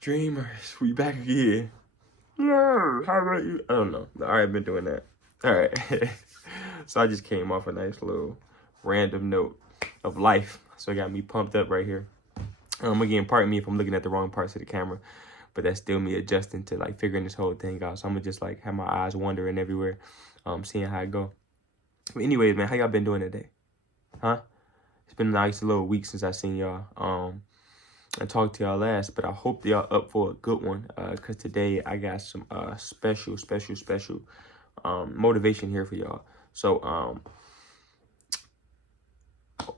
Dreamers, we back again. No, how about you? I don't know. I already been doing that. All right. So I just came off a nice little random note of life. So it got me pumped up right here. Again, pardon me if I'm looking at the wrong parts of the camera, but that's still me adjusting to like figuring this whole thing out. So I'm gonna just like have my eyes wandering everywhere, seeing how it go. But anyways, man, how y'all been doing today? Huh? It's been a nice little week since I seen y'all. I talked to y'all last, but I hope y'all up for a good one. Cause today I got some special motivation here for y'all. So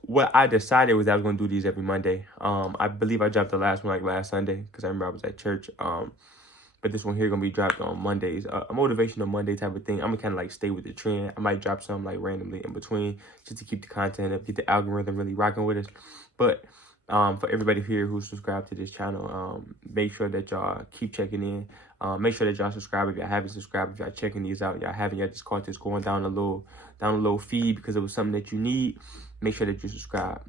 what I decided was I was gonna do these every Monday. I believe I dropped the last one like last Sunday because I remember I was at church. But this one here gonna be dropped on Mondays. A motivational Monday type of thing. I'm gonna kind of like stay with the trend. I might drop some like randomly in between just to keep the content up, get the algorithm really rocking with us. But for everybody here who's subscribed to this channel, make sure that y'all keep checking in. Make sure that y'all subscribe if y'all haven't subscribed. If y'all checking these out, y'all haven't yet, just caught this going down a little feed because it was something that you need. Make sure that you subscribe.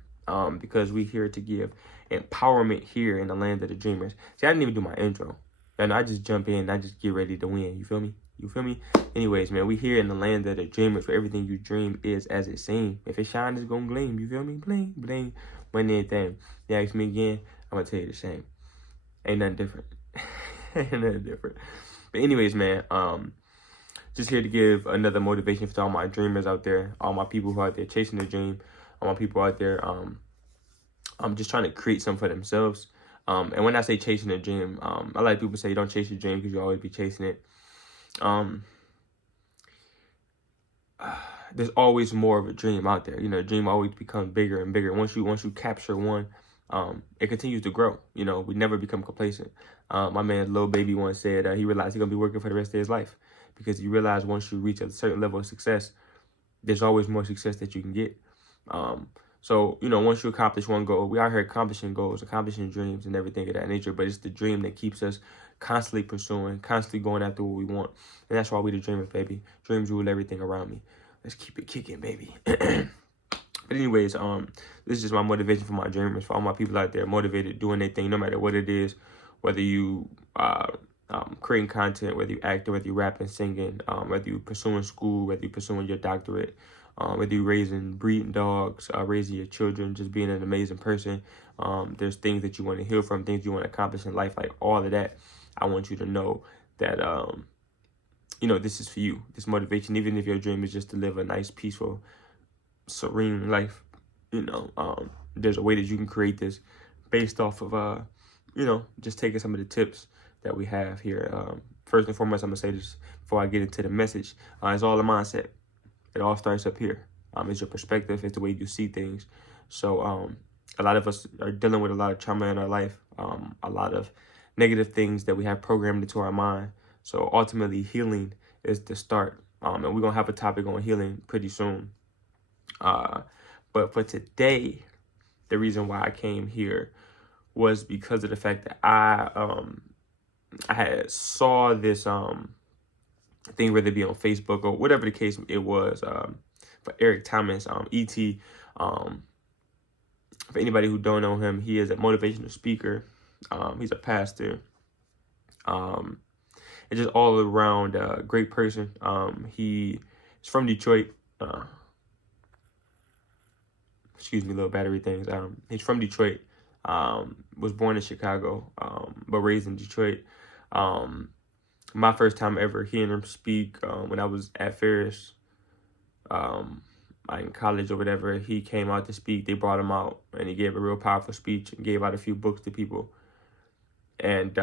Because we here to give empowerment here in the land of the dreamers. See, I didn't even do my intro. And I just jump in and I just get ready to win. You feel me? You feel me? Anyways, man, we here in the land of the dreamers where everything you dream is as it seems. If it shines, it's gonna gleam. You feel me? Bling, bling. When anything. You ask me again, I'm gonna tell you the same. Ain't nothing different. Ain't nothing different. But anyways, man, just here to give another motivation for all my dreamers out there, all my people who are out there chasing their dream, all my people out there, I'm just trying to create something for themselves. And when I say chasing a dream, a lot of people say don't chase your dream because you always be chasing it. There's always more of a dream out there. You know, the dream always becomes bigger and bigger. Once you capture one, it continues to grow. You know, we never become complacent. My man, Lil Baby, once said he realized he's gonna be working for the rest of his life because you realize once you reach a certain level of success, there's always more success that you can get. So, you know, once you accomplish one goal, we out here accomplishing goals, accomplishing dreams and everything of that nature, but it's the dream that keeps us constantly pursuing, constantly going after what we want. And that's why we the dreamers, baby. Dreams rule everything around me. Let's keep it kicking, baby. But anyways, this is just my motivation for my dreamers, for all my people out there motivated, doing their thing, no matter what it is, whether you creating content, whether you acting, whether you rapping, singing, whether you pursuing school, whether you pursuing your doctorate, whether you breeding dogs, raising your children, just being an amazing person. There's things that you want to heal from, things you want to accomplish in life, like all of that. I want you to know that, you know, this is for you, this motivation, even if your dream is just to live a nice, peaceful, serene life. You know, there's a way that you can create this based off of, you know, just taking some of the tips that we have here. First and foremost, I'm going to say this before I get into the message. It's all a mindset. It all starts up here. It's your perspective. It's the way you see things. So a lot of us are dealing with a lot of trauma in our life, a lot of negative things that we have programmed into our mind. So ultimately, healing is the start. And we're going to have a topic on healing pretty soon. But for today, the reason why I came here was because of the fact that I had saw this thing, whether it be on Facebook or whatever the case it was, for Eric Thomas, E.T. For anybody who don't know him, he is a motivational speaker. He's a pastor. And just all around great person. He is from Detroit. Excuse me, little battery things. He's from Detroit. Was born in Chicago, but raised in Detroit. My first time ever hearing him speak, when I was at Ferris, in college or whatever, he came out to speak. They brought him out and he gave a real powerful speech and gave out a few books to people. And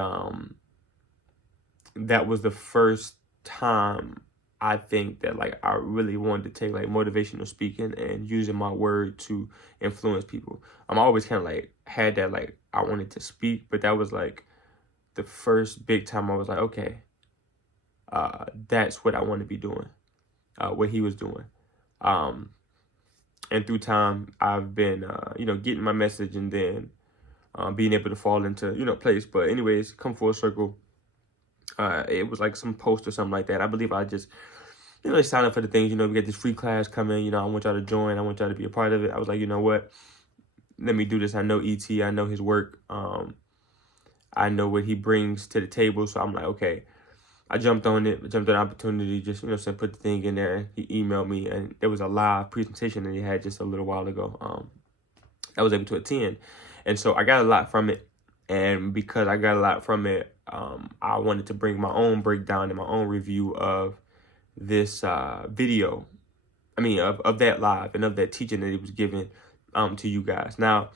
that was the first time I think that like I really wanted to take like motivational speaking and using my word to influence people. I'm always kind of like had that like I wanted to speak, but that was like the first big time I was like, okay, that's what I want to be doing, what he was doing. And through time, I've been, you know, getting my message and then being able to fall into, you know, place. But anyways, come full circle. It was like some post or something like that. I believe I just, you know, they signed up for the things, you know, we get this free class coming, you know, I want y'all to join. I want y'all to be a part of it. I was like, you know what? Let me do this. I know E.T. I know his work. I know what he brings to the table. So I'm like, okay, I jumped on it, jumped on the opportunity, just, put the thing in there. He emailed me, and there was a live presentation that he had just a little while ago. I was able to attend. And so I got a lot from it. And because I got a lot from it, I wanted to bring my own breakdown and my own review of this video. I mean, of that live and of that teaching that he was giving to you guys. Now,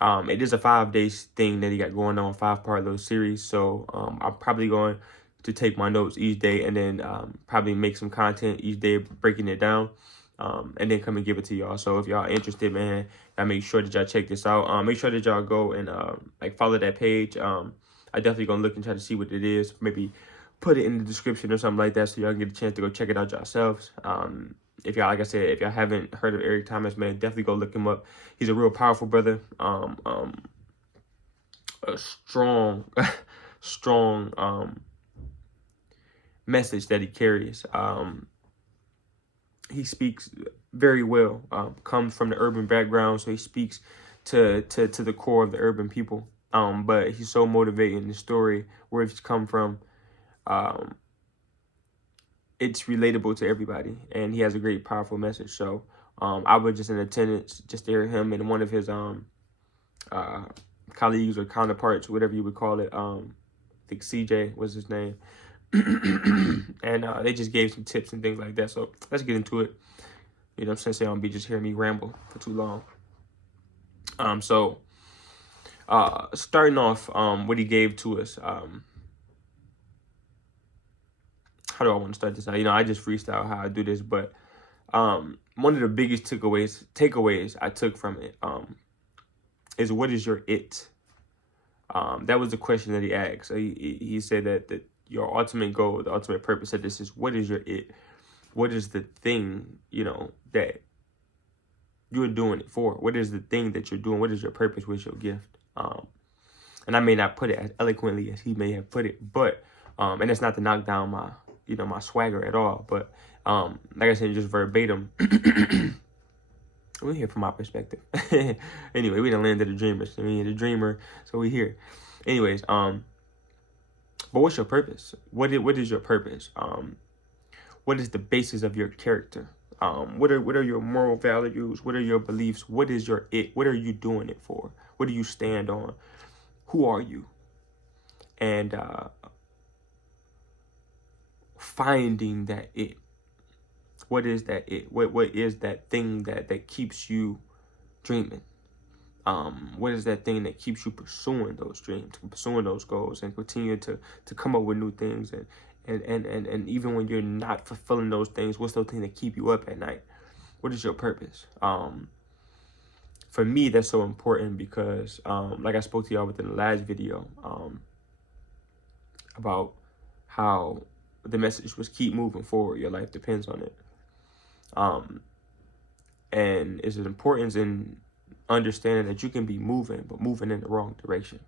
it is a 5-day thing that he got going on, 5-part little series. So I'm probably going to take my notes each day and then probably make some content each day, breaking it down, and then come and give it to y'all. So if y'all interested, man, I make sure that y'all check this out. Make sure that y'all go and like follow that page. I definitely gonna look and try to see what it is. Maybe put it in the description or something like that, so y'all can get a chance to go check it out yourselves. If y'all, like I said, if y'all haven't heard of Eric Thomas, man, definitely go look him up. He's a real powerful brother. A strong, strong message that he carries. He speaks very well. Comes from the urban background, so he speaks to the core of the urban people. But he's so motivating. The story, where he's come from, it's relatable to everybody, and he has a great, powerful message. So I was just in attendance just to hear him and one of his colleagues or counterparts, whatever you would call it. I think CJ was his name. And they just gave some tips and things like that. So let's get into it. You know what I'm saying? So y'all don't be just hearing me ramble for too long. So starting off, what he gave to us, how do I want to start this out? I just freestyle how I do this, but one of the biggest takeaways I took from it is, what is your it? That was the question that he asked. So he said that your ultimate goal, the ultimate purpose of this is, what is your it? What is the thing, that you're doing it for? What is the thing that you're doing? What is your purpose? What's your gift? And I may not put it as eloquently as he may have put it, but and it's not to knock down my my swagger at all, but like I said, just verbatim. We're here from my perspective. Anyway, we done landed the dreamers. The dreamer, so we here. Anyways, but what's your purpose? What is your purpose? What is the basis of your character? What are your moral values? What are your beliefs? What is your it? What are you doing it for? What do you stand on? Who are you? And finding that it. What is that it? What is that thing that keeps you dreaming? What is that thing that keeps you pursuing those dreams, pursuing those goals, and continue to come up with new things? And even when you're not fulfilling those things, what's those things that keep you up at night? What is your purpose? For me, that's so important because, like I spoke to y'all within the last video, about how the message was keep moving forward. Your life depends on it. And it's an importance in understanding that you can be moving, but moving in the wrong direction,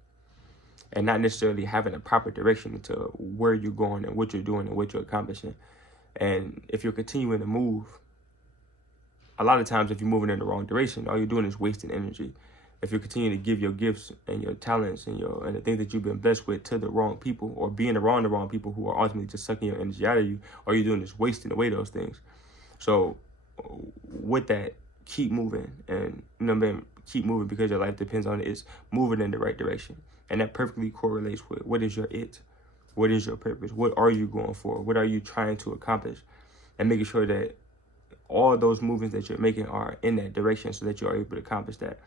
and not necessarily having a proper direction into where you're going and what you're doing and what you're accomplishing. And if you're continuing to move, a lot of times if you're moving in the wrong direction, all you're doing is wasting energy. If you continue to give your gifts and your talents and the things that you've been blessed with to the wrong people, or being around the wrong people who are ultimately just sucking your energy out of you, all you're doing is wasting away those things. So with that, keep moving, and keep moving, because your life depends on it, is moving in the right direction. And that perfectly correlates with, what is your it? What is your purpose? What are you going for? What are you trying to accomplish? And making sure that all those movements that you're making are in that direction, so that you are able to accomplish that.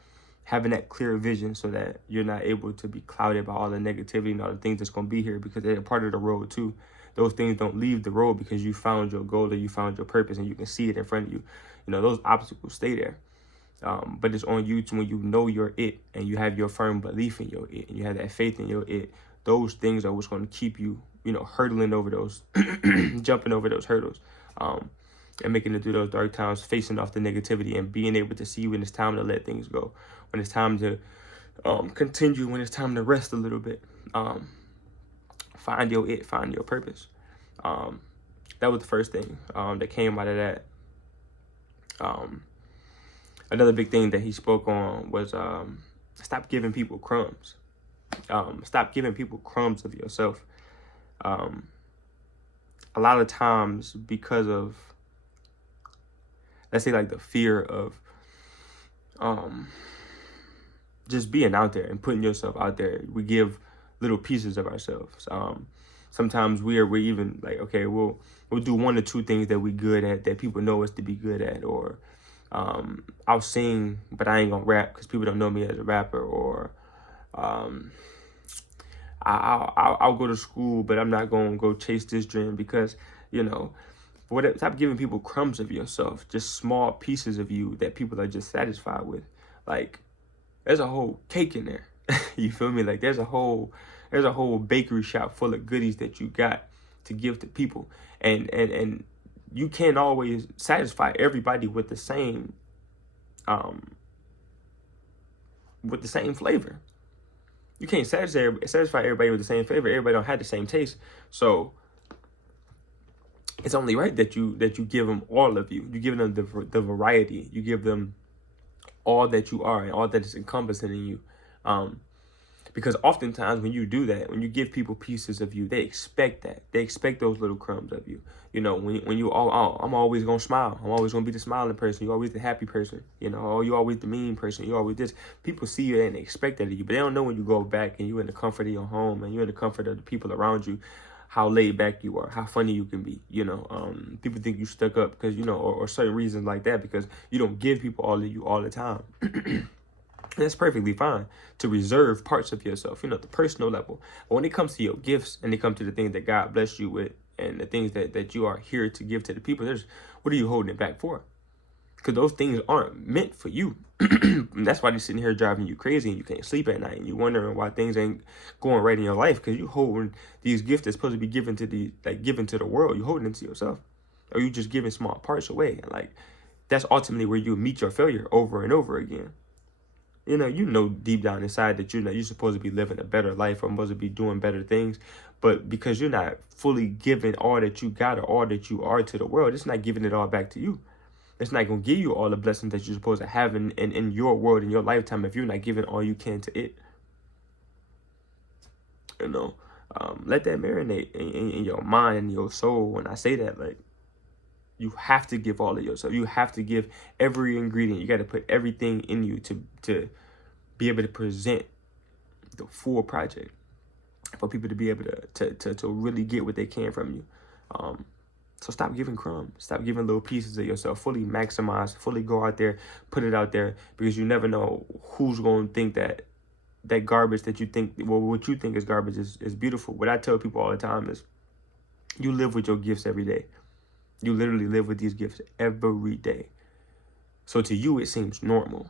Having that clear vision, so that you're not able to be clouded by all the negativity and all the things that's going to be here, because they're a part of the road too. Those things don't leave the road because you found your goal or you found your purpose and you can see it in front of you. Those obstacles stay there. But it's on you to, when you know your it and you have your firm belief in your it and you have that faith in your it, those things are what's going to keep you, hurdling over those, jumping over those hurdles, and making it through those dark times, facing off the negativity and being able to see when it's time to let things go, when it's time to continue, when it's time to rest a little bit. Find your it, find your purpose. That was the first thing that came out of that. Another big thing that he spoke on was stop giving people crumbs. Stop giving people crumbs of yourself. A lot of times, because of, let's say, like the fear of just being out there and putting yourself out there, we give little pieces of ourselves. Sometimes we're even like, okay, we'll do one or two things that we good at that people know us to be good at, or I'll sing but I ain't gonna rap because people don't know me as a rapper, or I'll go to school but I'm not gonna go chase this dream because, you know, stop giving people crumbs of yourself, just small pieces of you that people are just satisfied with. Like, there's a whole cake in there. You feel me? Like there's a whole bakery shop full of goodies that you got to give to people. And you can't always satisfy everybody with the same flavor. You can't satisfy everybody with the same flavor. Everybody don't have the same taste. So it's only right that you give them all of you. You give them the variety. You give them all that you are and all that is encompassing in you. Because oftentimes when you do that, when you give people pieces of you, they expect that. They expect those little crumbs of you. You know, when you, I'm always going to smile. I'm always going to be the smiling person. You're always the happy person. You know, oh, you're always the mean person. You're always this. People see you and they expect that of you. But they don't know when you go back and you're in the comfort of your home and you're in the comfort of the people around you, how laid back you are, how funny you can be. You know, people think you stuck up because, you know, or certain reasons like that because you don't give people all of you all the time. That's perfectly fine to reserve parts of yourself, you know, the personal level. But when it comes to your gifts and it comes to the things that God blessed you with and the things that you are here to give to the people, what are you holding it back for? Because those things aren't meant for you. That's why they're sitting here driving you crazy and you can't sleep at night and you're wondering why things ain't going right in your life because you holding these gifts that's supposed to be given to the world. You holding them to yourself, or you just giving small parts away. And like that's ultimately where you meet your failure over and over again. You know deep down inside that you're supposed to be living a better life or supposed to be doing better things. But because you're not fully giving all that you got or all that you are to the world, it's not giving it all back to you. It's not going to give you all the blessings that you're supposed to have in your world, in your lifetime, if you're not giving all you can to it. You know, let that marinate in your mind and your soul. When I say that, like, you have to give all of yourself. You have to give every ingredient. You got to put everything in you to be able to present the full project for people to be able to really get what they can from you. So stop giving crumbs. Stop giving little pieces of yourself. Fully maximize. Fully go out there. Put it out there because you never know who's going to think that garbage that you think, well, what you think is garbage is beautiful. What I tell people all the time is you live with your gifts every day. You literally live with these gifts every day. So to you, it seems normal.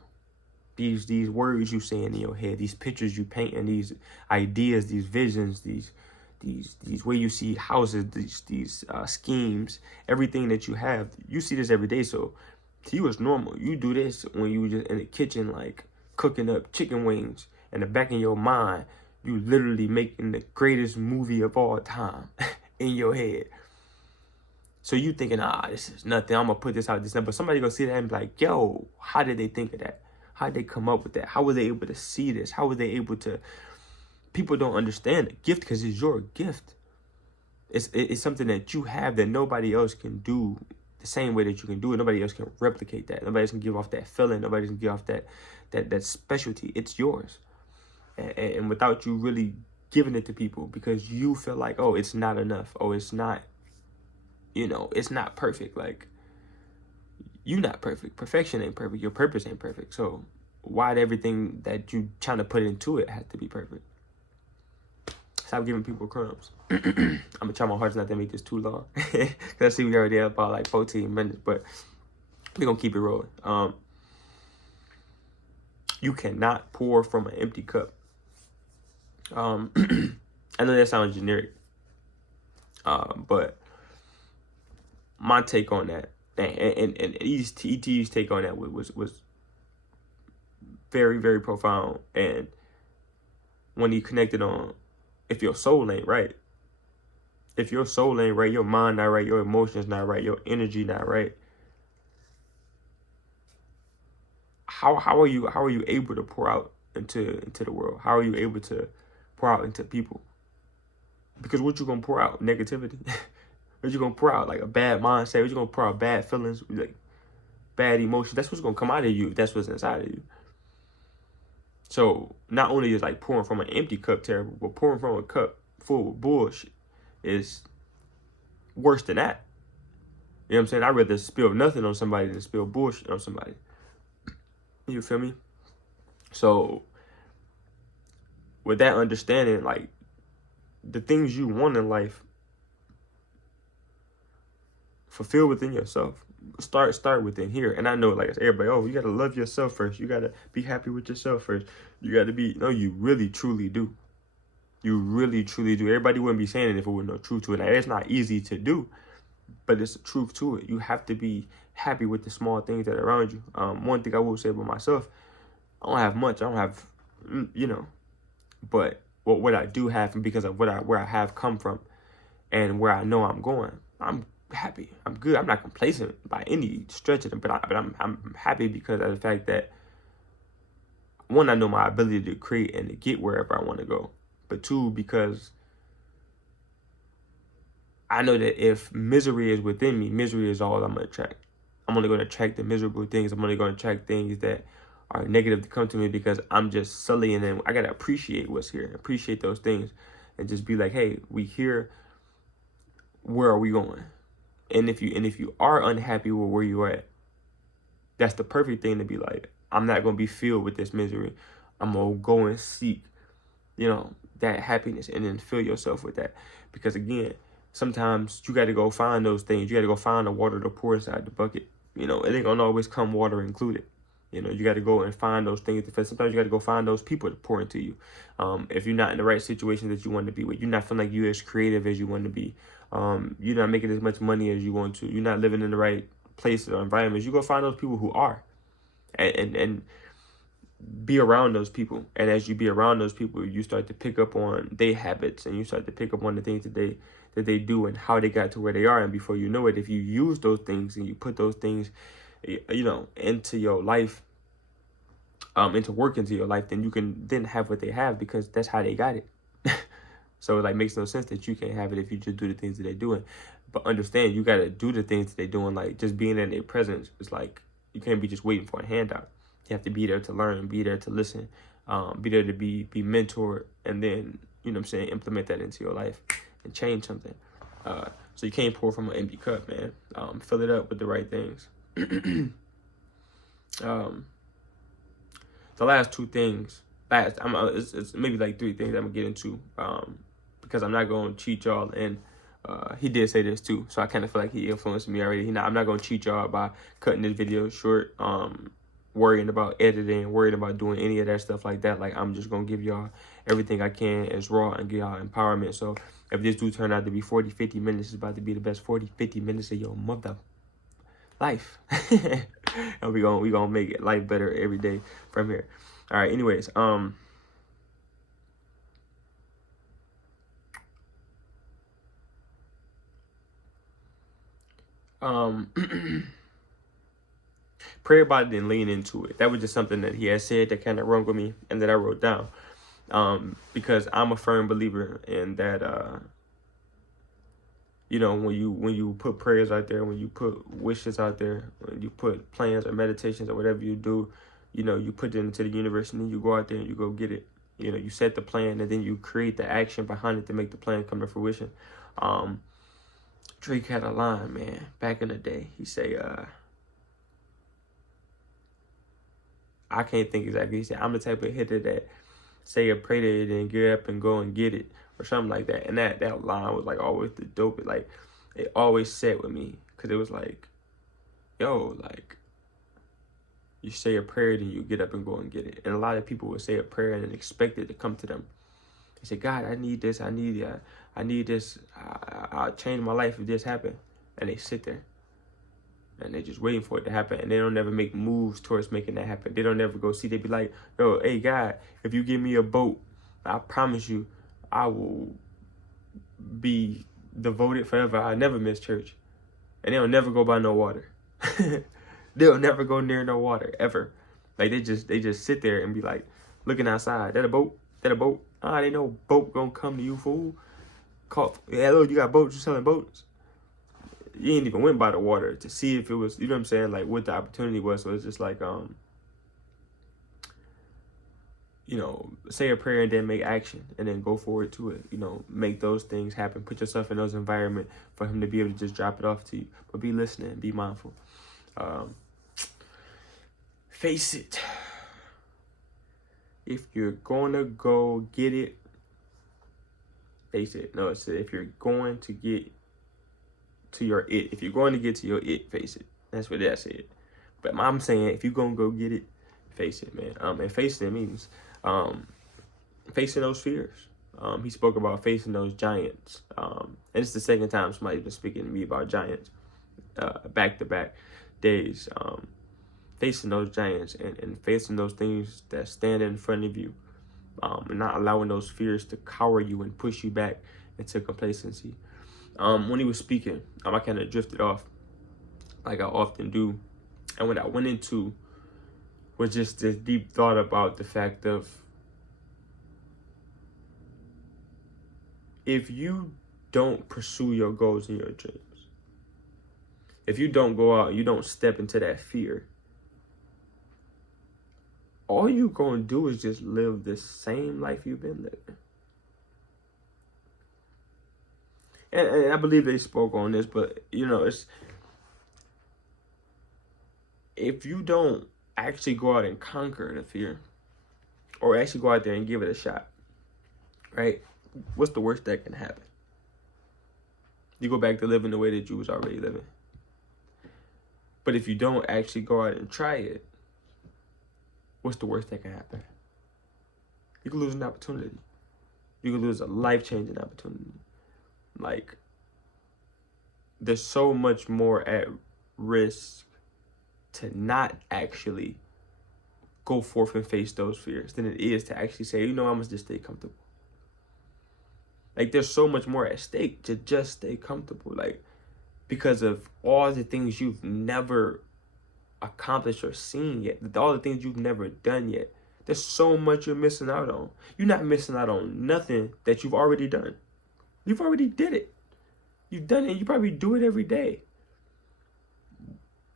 These words you saying in your head, these pictures you paint, and these ideas, these visions, these way you see houses, these schemes, everything that you have, you see this every day. So to you, it's normal. You do this when you just in the kitchen, like cooking up chicken wings. In the back of your mind, you literally making the greatest movie of all time in your head. So you thinking, this is nothing. I'm going to put this out, this number. Somebody going to see that and be like, yo, how did they think of that? How did they come up with that? How were they able to see this? How were they able to? People don't understand the gift because it's your gift. It's something that you have that nobody else can do the same way that you can do it. Nobody else can replicate that. Nobody else can give off that feeling. Nobody can give off that specialty. It's yours. And without you really giving it to people because you feel like, oh, it's not enough. Oh, it's not. You know, it's not perfect. Like, you're not perfect. Perfection ain't perfect. Your purpose ain't perfect. So why'd everything that you trying to put into it have to be perfect? Stop giving people crumbs. I'm gonna try my hardest not to make this too long. Cause I see we already have about like 14 minutes, but we're gonna keep it rolling. You cannot pour from an empty cup. I know that sounds generic, but my take on that, and ET's take on that was very, very profound. And when he connected on, if your soul ain't right, your mind not right, your emotions not right, your energy not right, how are you able to pour out into the world? How are you able to pour out into people. Because what you gonna pour out? Negativity? What you gonna pour out? Like a bad mindset? What you gonna pour out? Bad feelings? Like bad emotions? That's what's gonna come out of you if that's what's inside of you. So not only is like pouring from an empty cup terrible, but pouring from a cup full of bullshit is worse than that. You know what I'm saying? I'd rather spill nothing on somebody than spill bullshit on somebody. You feel me? So with that understanding, like the things you want in life, fulfill within yourself. Start within here. And I know, like, it's everybody, oh, you gotta love yourself first. You gotta be happy with yourself first. You gotta be, no, you really truly do. You really truly do. Everybody wouldn't be saying it if it was no truth to it. Now, it's not easy to do, but it's the truth to it. You have to be happy with the small things that are around you. One thing I will say about myself, I don't have much. I don't have, you know, but what I do have, and because of where I have come from and where I know I'm going, I'm happy. I'm good. I'm not complacent by any stretch of it, but I'm happy because of the fact that, one, I know my ability to create and to get wherever I want to go. But two, because I know that if misery is within me, misery is all I'm going to attract. I'm only going to attract the miserable things. I'm only going to attract things that are negative to come to me because I'm just sullying them. I got to appreciate what's here, appreciate those things, and just be like, hey, we here. Where are we going? And if you are unhappy with where you're at, that's the perfect thing to be like, I'm not going to be filled with this misery. I'm going to go and seek, you know, that happiness and then fill yourself with that. Because again, sometimes you got to go find those things. You got to go find the water to pour inside the bucket. You know, it ain't going to always come water included. You know, you got to go and find those things. Sometimes you got to go find those people to pour into you. If you're not in the right situation that you want to be with, you're not feeling like you're as creative as you want to be. You're not making as much money as you want to. You're not living in the right place or environments. You go find those people who are, and be around those people. And as you be around those people, you start to pick up on their habits, and you start to pick up on the things that they do and how they got to where they are. And before you know it, if you use those things and you put those things, you know, into your life, into work into your life, then you can then have what they have because that's how they got it. So it like makes no sense that you can't have it if you just do the things that they're doing. But understand, you got to do the things that they're doing. Like just being in their presence is like, you can't be just waiting for a handout. You have to be there to learn, be there to listen, be there to be mentored, and then, you know what I'm saying, implement that into your life and change something. So you can't pour from an empty cup, man. Fill it up with the right things. The last two things, it's maybe like three things I'm gonna get into, because I'm not gonna cheat y'all, and he did say this too, so I kind of feel like he influenced me already. I'm not gonna cheat y'all by cutting this video short, worrying about editing, worrying about doing any of that stuff like that. Like, I'm just gonna give y'all everything I can as raw and give y'all empowerment. So if this do turn out to be 40-50 minutes, it's about to be the best 40-50 minutes of your mother life. And we gonna make it life better every day from here. All right, anyways, pray about it and lean into it. That was just something that he had said that kind of rung with me and that I wrote down. Because I'm a firm believer in that, you know, when you put prayers out there, when you put wishes out there, when you put plans or meditations or whatever you do, you know, you put it into the universe and then you go out there and you go get it. You know, you set the plan and then you create the action behind it to make the plan come to fruition. Drake had a line, man, back in the day. He say, I can't think exactly. He said, I'm the type of hitter that say a prayer to it and get up and go and get it, or something like that. And that line was like always the dope. Like, it always sat with me, because it was like, yo, like, you say a prayer, then you get up and go and get it. And a lot of people would say a prayer and then expect it to come to them. They say, God, I need this. I need this. I'll change my life if this happened. And they sit there and they're just waiting for it to happen. And they don't ever make moves towards making that happen. They don't ever go see. They be like, yo, hey, God, if you give me a boat, I promise you, I will be devoted forever. I never miss church. And they'll never go by no water. They'll never go near no water, ever. Like, they just sit there and be like, looking outside. That a boat? That a boat? Ah, they know boat gonna come to you, fool. Call, yeah, look, you got boats, you selling boats. You ain't even went by the water to see if it was, you know what I'm saying, like what the opportunity was. So it's just like, you know, say a prayer and then make action and then go forward to it. You know, make those things happen. Put yourself in those environments for him to be able to just drop it off to you. But be listening, be mindful. Face it. If you're gonna go get it, face it. No, it's if you're going to get to your it. If you're going to get to your it, face it. That's what that said. But I'm saying if you're gonna go get it, face it, man. And facing it means facing those fears. He spoke about facing those giants. And it's the second time somebody's been speaking to me about giants back-to-back days. Facing those giants and facing those things that stand in front of you, and not allowing those fears to cower you and push you back into complacency. When he was speaking, I kind of drifted off like I often do. And what I went into was just this deep thought about the fact of, if you don't pursue your goals and your dreams, if you don't go out, you don't step into that fear, all you gonna do is just live the same life you've been living. And I believe they spoke on this, but you know, it's, if you don't actually go out and conquer the fear, or actually go out there and give it a shot, right? What's the worst that can happen? You go back to living the way that you was already living. But if you don't actually go out and try it, what's the worst that can happen? You can lose an opportunity. You can lose a life-changing opportunity. Like, there's so much more at risk to not actually go forth and face those fears than it is to actually say, you know, I'm gonna just stay comfortable. Like, there's so much more at stake to just stay comfortable. Like, because of all the things you've never accomplished or seen yet, all the things you've never done yet, there's so much you're missing out on. You're not missing out on nothing that you've already done. You've already did it. You've done it. You probably do it every day.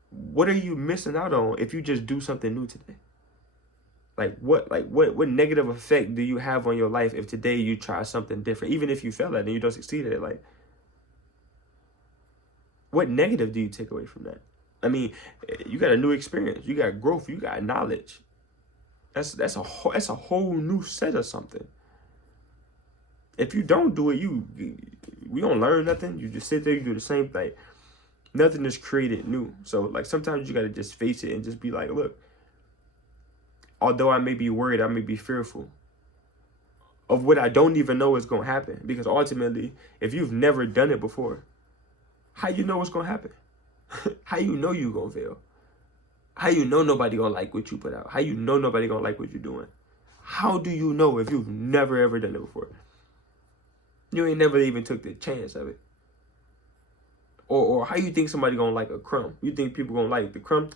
What are you missing out on if you just do something new today? What negative effect do you have on your life if today you try something different, even if you fail at it and you don't succeed at it? Like, what negative do you take away from that? I mean, you got a new experience, you got growth, you got knowledge. That's a whole new set of something. If you don't do it, we don't learn nothing. You just sit there, you do the same thing. Nothing is created new. So like, sometimes you got to just face it and just be like, look, although I may be worried, I may be fearful of what I don't even know is going to happen. Because ultimately, if you've never done it before, how you know what's going to happen? How you know you going to fail? How you know nobody going to like what you put out? How you know nobody going to like what you're doing? How do you know if you've never ever done it before? You ain't never even took the chance of it. Or how you think somebody going to like a crumb? You think people going to like the crumb?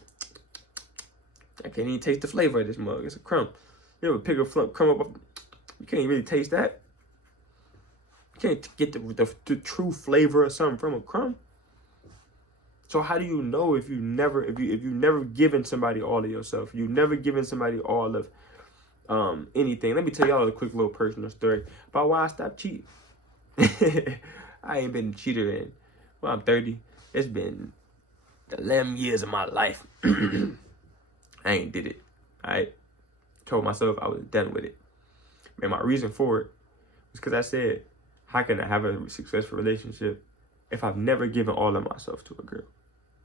I can't even taste the flavor of this mug. It's a crumb. You ever pick a crumb up? You can't really taste that. You can't get the true flavor of something from a crumb. So how do you know if you've never given somebody all of yourself? You've never given somebody all of anything. Let me tell y'all a quick little personal story about why I stopped cheating. I ain't been a cheater in, well, I'm 30. It's been 11 years of my life. I ain't did it. I told myself I was done with it. And my reason for it was because I said, how can I have a successful relationship if I've never given all of myself to a girl?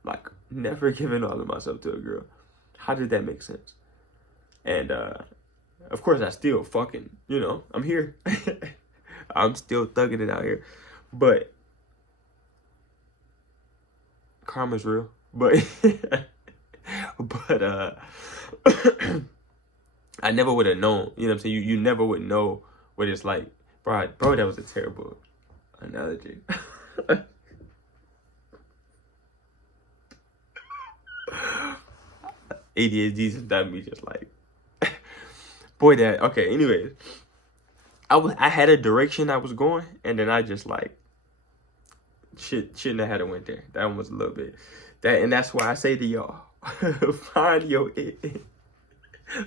Like, never given all of myself to a girl. How did that make sense? And of course, I still fucking, you know, I'm here. I'm still thugging it out here. But karma's real. But I never would have known. You know what I'm saying? You never would know what it's like. Bro, that was a terrible analogy. ADHD has done me just like, boy, that, okay, anyways. I had a direction I was going, and then I just like shouldn't have had to went there. That one was a little bit and that's why I say to y'all, find your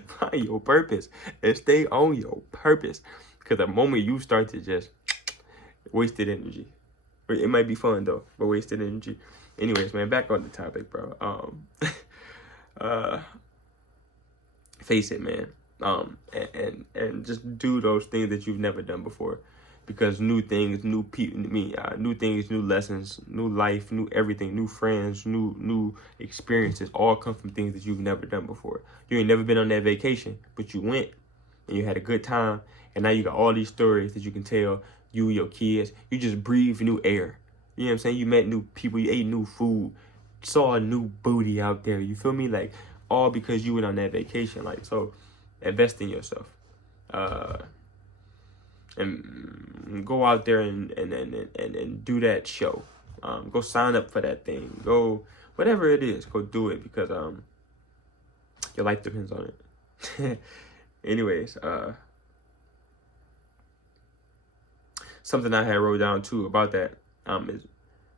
find your purpose and stay on your purpose. Because the moment you start to just wasted energy, it might be fun though, but wasted energy. Anyways, man, back on the topic, bro. Face it, man. And just do those things that you've never done before, because new things, new people, new things, new lessons, new life, new everything, new friends, new experiences, all come from things that you've never done before. You ain't never been on that vacation, but you went and you had a good time, and now you got all these stories that you can tell you, your kids. You just breathe new air. You know what I'm saying? You met new people, you ate new food, saw a new booty out there. You feel me? Like, all because you went on that vacation. Like, so invest in yourself. And go out there and do that show. Go sign up for that thing. Go, whatever it is, go do it, because your life depends on it. Anyways, something I had wrote down too about that is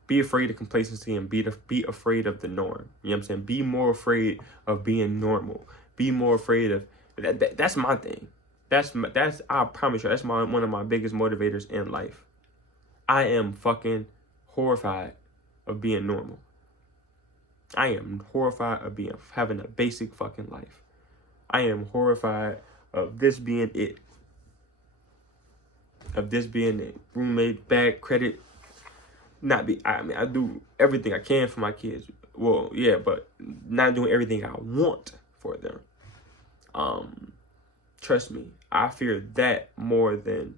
be afraid of complacency and be afraid of the norm. You know what I'm saying? Be more afraid of being normal. Be more afraid of that's my thing. That's I promise you, that's one of my biggest motivators in life. I am fucking horrified of being normal. I am horrified of having a basic fucking life. I am horrified of this being it. Of this being it. Roommate, bad credit. I do everything I can for my kids. Well, yeah, but not doing everything I want for them. Trust me, I fear that more than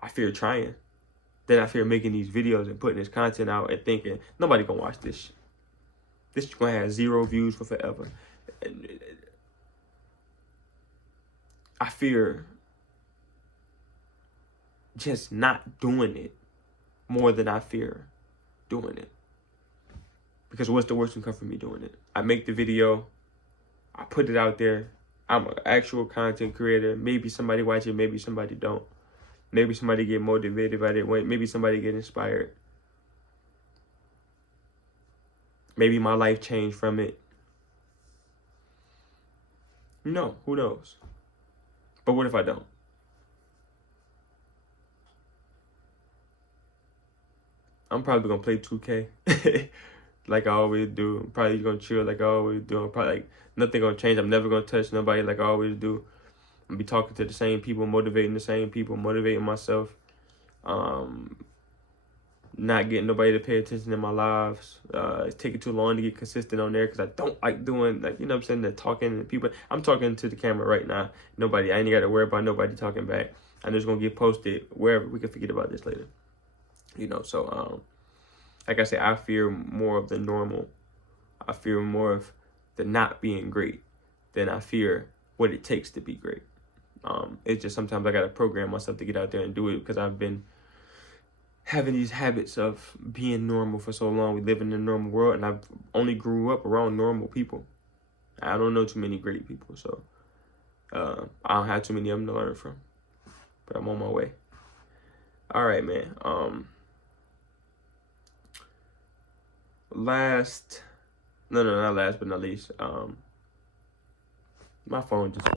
I fear trying. Then I fear making these videos and putting this content out and thinking nobody gonna watch this. This is gonna have 0 views for forever. And I fear just not doing it more than I fear doing it. Because what's the worst that can come from me doing it? I make the video, I put it out there. I'm an actual content creator. Maybe somebody watch it, maybe somebody don't. Maybe somebody get motivated by it. Maybe somebody get inspired. Maybe my life changed from it. No, who knows? But what if I don't? I'm probably gonna play 2K like I always do. I'm probably gonna chill like I always do. I'm probably like nothing gonna change. I'm never gonna touch nobody like I always do. I'm be talking to the same people, motivating the same people, motivating myself. Not getting nobody to pay attention in my lives. It's taking too long to get consistent on there because I don't like doing, like, you know what I'm saying, the talking to people. I'm talking to the camera right now. Nobody, I ain't got to worry about nobody talking back. I'm just going to get posted wherever. We can forget about this later. You know, so, like I said, I fear more of the normal. I fear more of the not being great than I fear what it takes to be great. It's just sometimes I got to program myself to get out there and do it because I've been having these habits of being normal for so long. We live in a normal world, and I've only grew up around normal people. I don't know too many great people, so I don't have too many of them to learn from. But I'm on my way. All right, man. Not last but not least. My phone just